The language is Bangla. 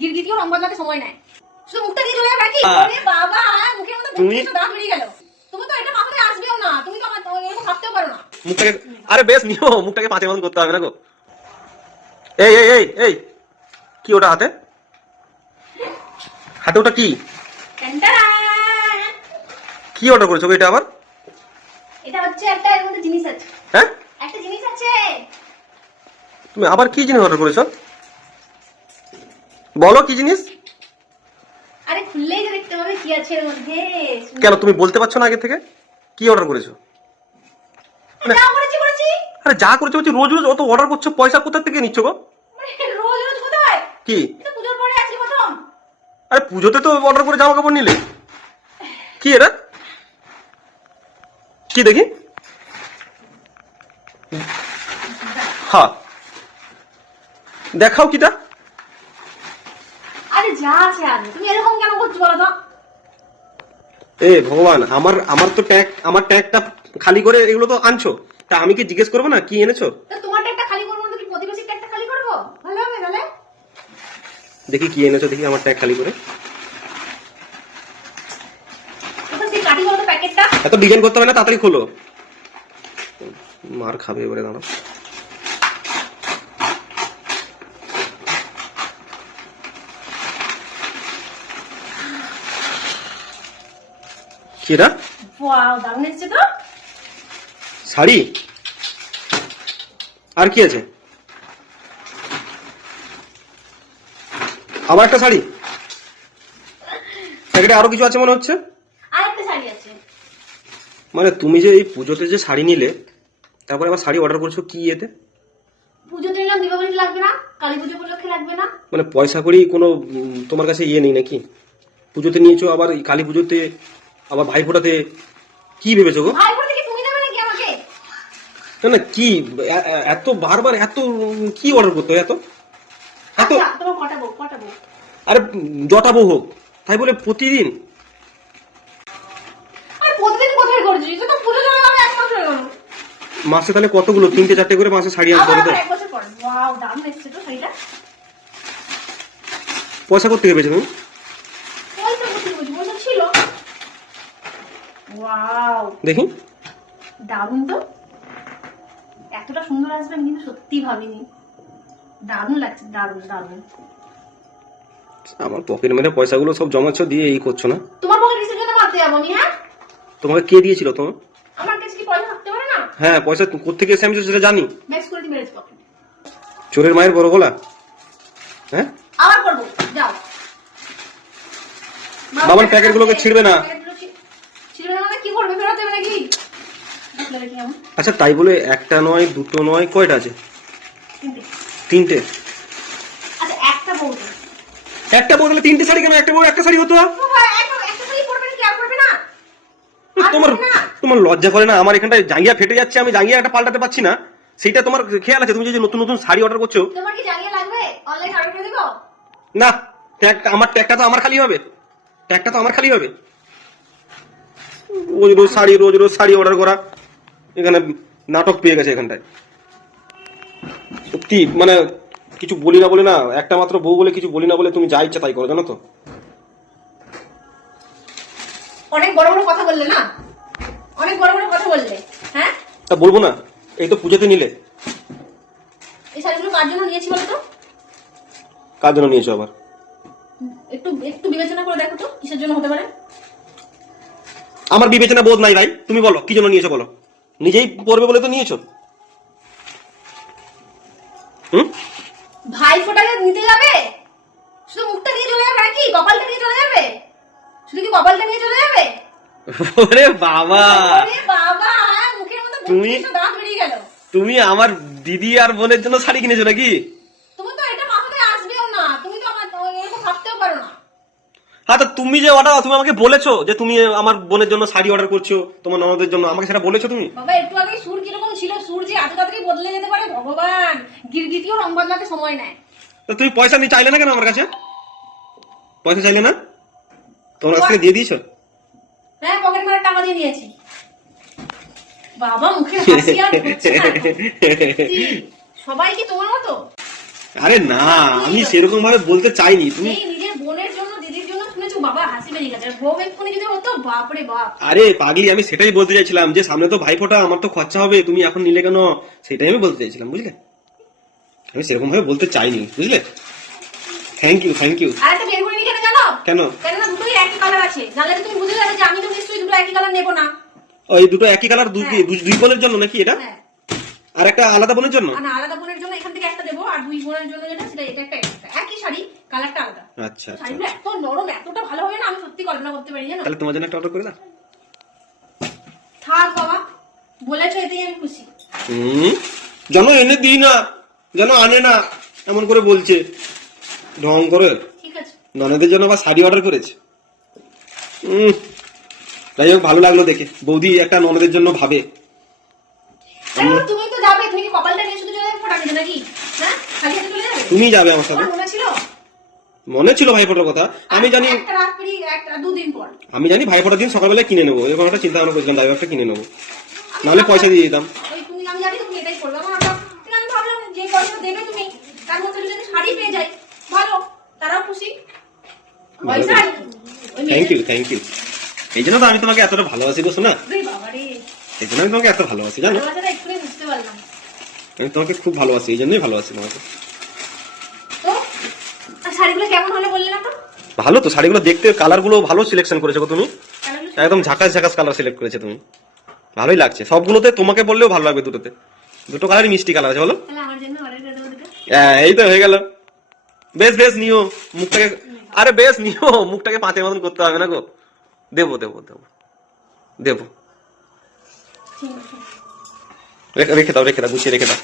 গিরগিটিও রং বদলাতে সময় নেয়। শুধু মুখটা দিয়ে চলে যাবে। ওরে বাবা মুখের মধ্যে তুমি- দাঁত বেরিয়ে গেল। তুমি তো এটা মাথায় আসবেও না। তুমি তো আমার এরকম ভাবতেও পারো না। মুখটাকে আরে বেশ নিও মুখটাকে পাঁচের মতন করতে হবে না গো এই এই এই এই। কি ওটা হাতে? হাতে ওটা কি? কি অর্ডার করেছ গো এটা আবার? এটা হচ্ছে একটা এর মধ্যে জিনিস আছে। হ্যাঁ? একটা জিনিস আছে। তুমি আবার কি জিনিস অর্ডার করেছ? বলো কি জিনিস? আরে খুললেই যে দেখতে পাবে কি আছে এর মধ্যে। কেন তুমি বলতে পারছ না আগে থেকে? কি অর্ডার করেছ? যা করেছি করেছি। আরে যা করেছ হচ্ছে রোজ রোজ অত অর্ডার করছ পয়সা কোথা থেকে নিচ্ছ গো? রোজ রোজ কোথায়? কি? পুজোর পরে আজকে প্রথম। আরে পুজোতে তো অর্ডার করে জামা কাপড় নিলে। কি এটা? কি দেখি? হ্যাঁ দেখাও কিটা। যা আছে আমি তুমি এরকম কেন করছ বলো তো? এ ভগবান আমার আমার তো ট্যাগ আমার ট্যাগটা খালি করে এগুলো তো আনছো। তা আমি কি জিজ্ঞেস করব না? কি এনেছো? তো তোমারটা খালি করব না তো প্রতিবেশীর একটা খালি করব? ভালো হবে তাহলে। দেখি কি এনেছো দেখি আমার ট্যাগ খালি করে। এত ডিজাইন করতে হবে না তাড়াতাড়ি খোলো। মার খাবে এবারে দাঁড়া কিরা? ওয়াও দারুণ এসছে তো? শাড়ি? আর কি আছে? আবার একটা শাড়ি? প্যাকেটে আরও কিছু আছে মনে হচ্ছে? মানে তুমি যে এই পুজোতে যে শাড়ি নিলে তারপরে আবার শাড়ি অর্ডার করছ কি এতে? পুজোতে নিলাম দীপাবলিতে লাগবে না কালী পুজো উপলক্ষে লাগবে না। মানে পয়সা করি কোনো তোমার কাছে ইয়ে নেই নাকি? পুজোতে নিয়েছো আবার এই কালী পুজোতে আবার ভাই ফোটাতে কি ভেবেছো গো? না না কি এত বারবার এত কি অর্ডার করতে হয় এত? এত আচ্ছা বউ আরে উম, জটাবো হোক তাই বলে প্রতিদিন। মাস তাহলে কতগুলো? তিনটে চারটে করে মাসে শাড়ি আনতে হবে তো? পয়সা করতে পেয়েছ তুমি পয়সা কোথায় বলছি পয়সা ছিল ওয়াও দেখি। দারুণ তো। এতটা সুন্দর আসবে আমি কিন্তু সত্যি ভাবিনি। দারুণ লাগছে দারুণ দারুণ। আমার পকেট মেরে পয়সাগুলো সব জমাচ্ছ দিয়ে এই করছ না? তোমার পকেট কিসের জন্য মারতে যাব আমি হ্যাঁ? তোমাকে কে দিয়েছিল তোমার? আমার কাছে কি পয়সা থাকতে পারে না? হ্যাঁ পয়সা কোথেকে এসে আমি সেটা জানি। ম্যাক্স করে পকেট চোরের মায়ের বড় গলা? হ্যাঁ? আবার করব যাও। বাবার প্যাকেটগুলোকে ছিঁড়বে না। প্যাকেটগুলো ছি- ছিঁড়বে না মানে কি করবে ফেরত দেবে নাকি আমার? আচ্ছা তাই বলে একটা নয় দুটো নয় কয়টা আছে? তিনটে। আচ্ছা একটা বদলে তিনটে শাড়ি কেন? একটা বউ একটা শাড়ি হতো? তোমার তোমার লজ্জা করে না? আমার এখানটায় জাঙ্গিয়া ফেটে যাচ্ছে আমি জাঙ্গিয়া একটা পাল্টাতে পারছি না। সেইটা তোমার খেয়াল আছে? তুমি যে নতুন নতুন শাড়ি অর্ডার করছ? তোমার কি জানিয়ে লাগবে? অনলাইন অর্ডার করে দেবো? না ট্যাগটা আমার ট্যাগটা তো আমার খালি হবে। ট্যাগটা তো আমার খালি হবে। রোজ রোজ শাড়ি রোজ রোজ শাড়ি অর্ডার করা। এখানে নাটক পেয়ে গেছে এখানটায়। সত্যি মানে কিছু বলি না বলে না একটা মাত্র বউ বলে কিছু বলি না বলে তুমি যা ইচ্ছা তাই করো জানো তো? অনেক বড় বড় কথা বললে না? অনেক বড় বড় কথা বললে হ্যাঁ? তা বলব না এই তো পুজোতে নিলে। এই শাড়িগুলো কার জন্য নিয়েছি বলো তো? কার জন্য নিয়েছো আবার? একটু একটু বিবেচনা করে দেখো তো কিসের জন্য হতে পারে? আমার বিবেচনা বোধ নাই ভাই তুমি বলো কি জন্য নিয়েছো বলো? নিজেই পড়বে বলে তো নিয়েছো? হুম? ভাই ফোটাকে নিতে যাবে? শুধু মুখটা নিয়ে চলে যাবে নাকি? কপালটা নিয়ে চলে যাবে? শুধু কি কপালটা নিয়ে চলে যাবে? ওরে বাবা! ওরে বাবা! মুখের তুমি- তুমি দাঁত বেরিয়ে গেল। তুমি আমার দিদি আর বোনের জন্য শাড়ি কিনেছো নাকি তুমি তো এটা মাথায় আসবেও না তুমি তো আমার এরকম ভাবতেও পারো না হ্যাঁ তো তুমি যে অর্ডার তুমি আমাকে বলেছ যে তুমি আমার বোনের জন্য শাড়ি অর্ডার করছ তোমার ননদের জন্য আমাকে সেটা বলেছ তুমি? বাবা একটু আগে সুর কীরকম ছিল সুর যে এত তাড়াতাড়ি বদলে যেতে পারে ভগবান! গিরগিটিও রং বদলাতে সময় নেয়। তো তুমি পয়সা নিয়ে চাইলে না কেন আমার কাছে? পয়সা চাইলে না? তোমার কাছ থেকে দিয়ে দিয়েছ? হ্যাঁ পকেট মারা টাকা দিয়ে নিয়েছি। বাবা মুখে হাসি আর না। সবাই কি তোমার মতো? আরে না আমি সেরকম ভাবে বলতে চাইনি তুমি নিজের বোনের জন্য বাবা হাসি বেরিয়ে গেছে। বউ এক্ষুনি যদি হতো বাপরে বাপ। আরে পাগলি আমি সেটাই বলতে চাইছিলাম যে সামনে তো ভাইফোঁটা আমার তো খরচা হবে তুমি এখন নিলে কেন? সেটাই আমি বলতে চাইছিলাম বুঝলে? আমি সেরকম ভাবে বলতে চাইনি বুঝলে? থ্যাংক ইউ থ্যাংক ইউ আর করে নি কেন জানো? কেন? কেন না দুটোই একই কালার আছে। তুমি বুঝে যাবে যে আমি তো নিশ্চয়ই দুটো একই কালার নেব না। ওই দুটো একই কালার দুই হ্যাঁ। দুই- দুই বোনের জন্য নাকি এটা? হ্যাঁ। আর একটা আলাদা বোনের জন্য? না আলাদা বোনের জন্য এখান থেকে একটা দেবো আর দুই বোনের জন্য যেটা সেটা এটা একটা একই শাড়ি কালারটা আলাদা। আচ্ছা আচ্ছা এত নরম এতটা ভালো হবে না আমি সত্যি কল্পনা করতে পারি জানো? তাহলে তোমার জন্য একটা অর্ডার করে দাও। থাক বাবা বলেছ এতেই আমি খুশি। হুম? যেন এনে দিই না যেন আনে না এমন করে বলছে। ঢং করে। ঠিক আছে। ননদের জন্য আবার শাড়ি অর্ডার করেছে। উম, যাই হোক ভালো লাগল দেখে। বৌদি একটা ননদের জন্য ভাবে। তুমি তো যাবে তুমি কপালটা নিয়ে শুধু যাবে নাকি? হ্যাঁ? খালি চলে যাবে? তুমি যাবে আমার সাথে। মনে ছিল ছিল ভাইফোঁটার কথা। আমি জানি একটা একটা আমি জানি ভাইফোঁটার দিন সকালবেলা কিনে নেব। এরকম একটা চিন্তা ভাবনা করেছিলাম ড্রাইভারটা কিনে নেব। নাহলে পয়সা দিয়ে দিতাম। থ্যাংক ইউ থ্যাংক ইউ এই জন্য তো আমি তোমাকে এতটা ভালোবাসি গো শোনা রে, এই জন্য আমি তোমাকে এত ভালোবাসি জানো। আমি তোমাকে খুব ভালোবাসি এই জন্যই ভালোবাসি তোমাকে। শাড়িগুলো কেমন হলো বললে না তো? ভালো তো শাড়িগুলো দেখতে কালারগুলো ভালো সিলেকশন করেছ গো তুমি। একদম ঝাকাস ঝাকাস কালার সিলেক্ট করেছে তুমি। ভালোই লাগছে। সবগুলোতে তোমাকে বললেও ভালো লাগবে দুটোতে। দুটো কালারই মিষ্টি কালার আছে বলো। হ্যাঁ, এই তো হয়ে গেল। বেশ বেশ নিও। মুখটাকে আরে বেশ নিও। মুখটাকে পাঁচের মতন করতে হবে না গো। দেবো দেবো দেবো। দেবো। রেখে রেখে দাও রেখে দাও গুছিয়ে রেখে দাও।